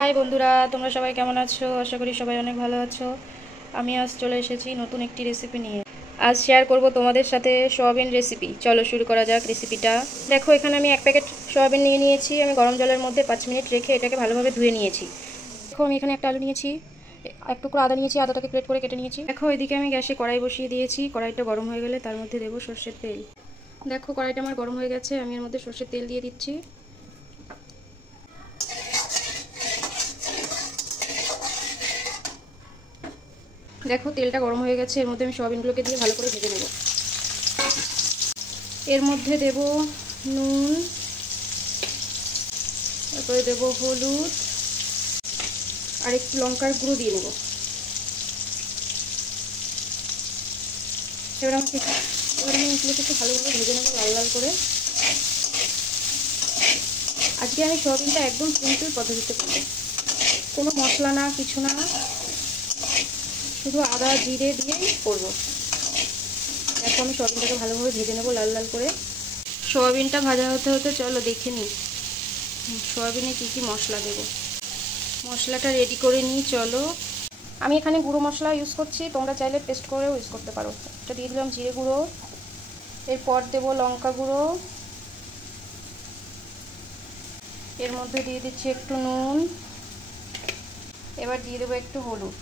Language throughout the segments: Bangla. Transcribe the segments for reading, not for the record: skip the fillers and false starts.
হাই বন্ধুরা, তোমরা সবাই কেমন আছো? আশা করি সবাই অনেক ভালো আছো। আমি আজ চলে এসেছি নতুন একটি রেসিপি নিয়ে। আজ শেয়ার করব তোমাদের সাথে সয়াবিন রেসিপি। চলো শুরু করা যাক রেসিপিটা। দেখো, এখানে আমি 1 প্যাকেট সয়াবিন নিয়ে নিয়েছি। আমি গরম জলের মধ্যে 5 মিনিট রেখে এটাকে ভালোভাবে ধুয়ে নিয়েছি। দেখো, আমি এখানে একটা আলু নিয়েছি, এক টুকরো আদা নিয়েছি, আদাটাকে গ্রেট করে কেটে নিয়েছি। দেখো, এদিকে আমি গ্যাসে কড়াই বসিয়ে দিয়েছি। কড়াইটা গরম হয়ে গেলে তার মধ্যে দেবো সর্ষের তেল। দেখো, কড়াইটা আমার গরম হয়ে গেছে। আমি এর মধ্যে সর্ষের তেল দিয়ে দিচ্ছি। দেখো, তেলটা গরম হয়ে গেছে। এর মধ্যে আমি সয়াবিনগুলোকে দিয়ে ভালো করে ভেজে নেব। এর মধ্যে দেব নুন, তারপরে দেব হলুদ আর একটু লঙ্কার গুঁড়ো দিয়ে নেব। এবার আমি এগুলোকে একটু ভালোভাবে ভেজে নেব, লাল লাল করে। আজকে আমি সয়াবিনটা একদম সিম্পল পদ্ধতিতে করব, কোনো মশলা না, কিছু না, শুধু আদা জিরে দিয়েই করব। দেখো, আমি সয়াবিনটাকে ভালোভাবে ভেজে নেব লাল লাল করে। সয়াবিনটা ভাজা হতে হতে চলো দেখে নিই সয়াবিনে কী কী মশলা দেব। মশলাটা রেডি করে নিই, চলো। আমি এখানে গুঁড়ো মশলা ইউজ করছি, তোমরা চাইলে পেস্ট করেও ইউজ করতে পারো। এটা দিয়ে দিলাম জিরে গুঁড়ো, এরপর দেবো লঙ্কা গুঁড়ো, এর মধ্যে দিয়ে দিচ্ছি একটু নুন, এবার দিয়ে দেবো একটু হলুদ,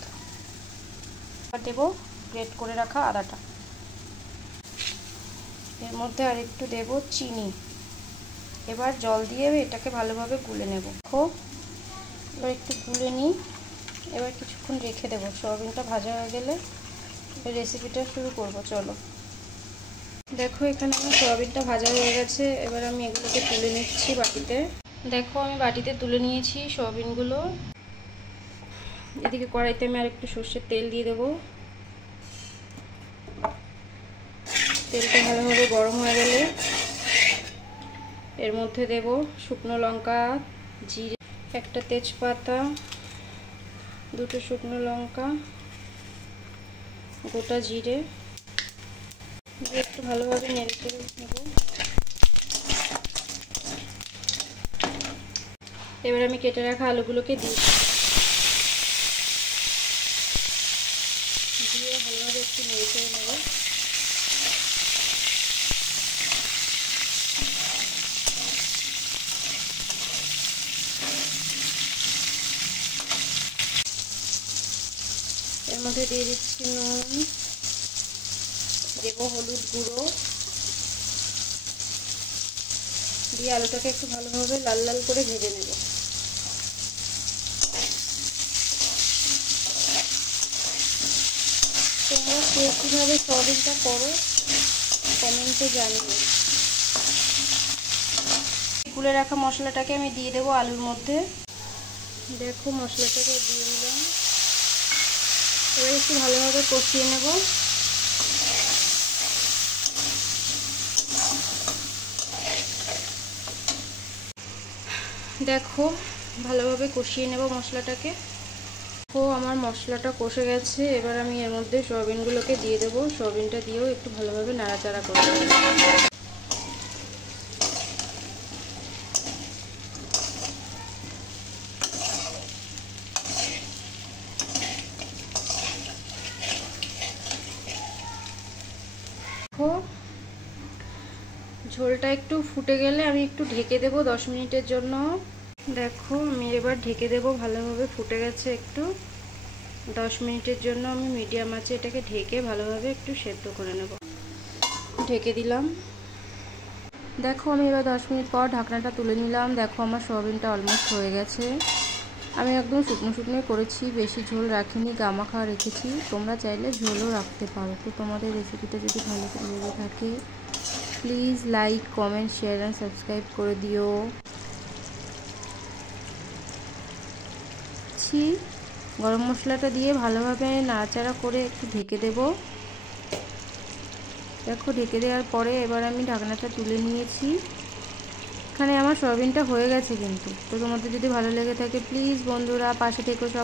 এবার দেবো গ্রেট করে রাখা আদাটা, এর মধ্যে আর একটু দেবো চিনি। এবার জল দিয়ে এটাকে ভালোভাবে গুলে নেব। দেখো, এবার একটু গুলে নিই। এবার কিছুক্ষণ রেখে দেবো। সয়াবিনটা ভাজা হয়ে গেলে রেসিপিটা শুরু করব, চলো। দেখো, এখানে আমার সয়াবিনটা ভাজা হয়ে গেছে। এবার আমি এগুলোকে তুলে নিচ্ছি বাটিতে। দেখো, আমি বাটিতে তুলে নিয়েছি সয়াবিনগুলো। এদিকে কড়াইতে আমি আর একটু সর্ষের তেল দিয়ে দেবো। তেলটা ভালোভাবে গরম হয়ে গেলে এর মধ্যে দেব শুকনো লঙ্কা, জিরে, একটা তেজপাতা, দুটো শুকনো লঙ্কা, গোটা জিরে দিয়ে একটু ভালোভাবে নেড়ে চেড়ে নেব। এবার আমি কেটে রাখা আলুগুলোকে দিয়ে ভালোভাবে একটু নেড়ে চেড়ে নেব। এর মধ্যে দিয়ে দিচ্ছি নুন, দেবো হলুদ গুঁড়ো, দিয়ে আলুটাকে একটু ভালোভাবে লাল লাল করে ভেজে নেব। তোমরা কে কীভাবে সয়াবিনটা করো কমেন্টে জানিও। গুলে রাখা মশলাটাকে আমি দিয়ে দেবো আলুর মধ্যে। দেখো, মশলাটাকে দিয়ে দিলাম। এবার একটু ভালোভাবে কষিয়ে নেব। দেখো, ভালোভাবে কষিয়ে নেব মশলাটাকে। তো আমার মশলাটা কষে গেছে। এবার আমি এর মধ্যে সয়াবিনগুলোকে দিয়ে দেবো। সয়াবিনটা দিয়েও একটু ভালোভাবে নাড়াচাড়া করে দেবো। ঝোলটা একটু ফুটে গেলে আমি একটু ঢেকে দেবো 10 মিনিটের জন্য। দেখো, আমি এবার ঢেকে দেবো। ভালোভাবে ফুটে গেছে। একটু 10 মিনিটের জন্য আমি মিডিয়াম আঁচে এটাকে ঢেকে ভালোভাবে একটু সেদ্ধ করে নেব। ঢেকে দিলাম। দেখো, আমি এবার 10 মিনিট পর ঢাকনাটা তুলে নিলাম। দেখো, আমার সয়াবিনটা অলমোস্ট হয়ে গেছে। আমি একদম শুকনো শুকনোই করেছি, বেশি ঝোল রাখিনি, গামাখা রেখেছি। তোমরা চাইলে ঝোলও রাখতে পারো। তো তোমাদের রেসিপিটা যদি ভালো লেগে থাকে please like, comment, share and subscribe করে দিও। গরম মশলাটা দিয়ে ভালোভাবে নাড়াচাড়া করে একটু ঢেকে দেব। দেখো, ঢেকে দেওয়ার পরে এবার আমি ঢাকনাটা তুলে নিয়েছি। এখানে আমার সয়াবিনটা হয়ে গেছে কিন্তু। তো তোমাদের যদি ভালো লেগে থাকে প্লিজ বন্ধুরা পাশে থেকো সব।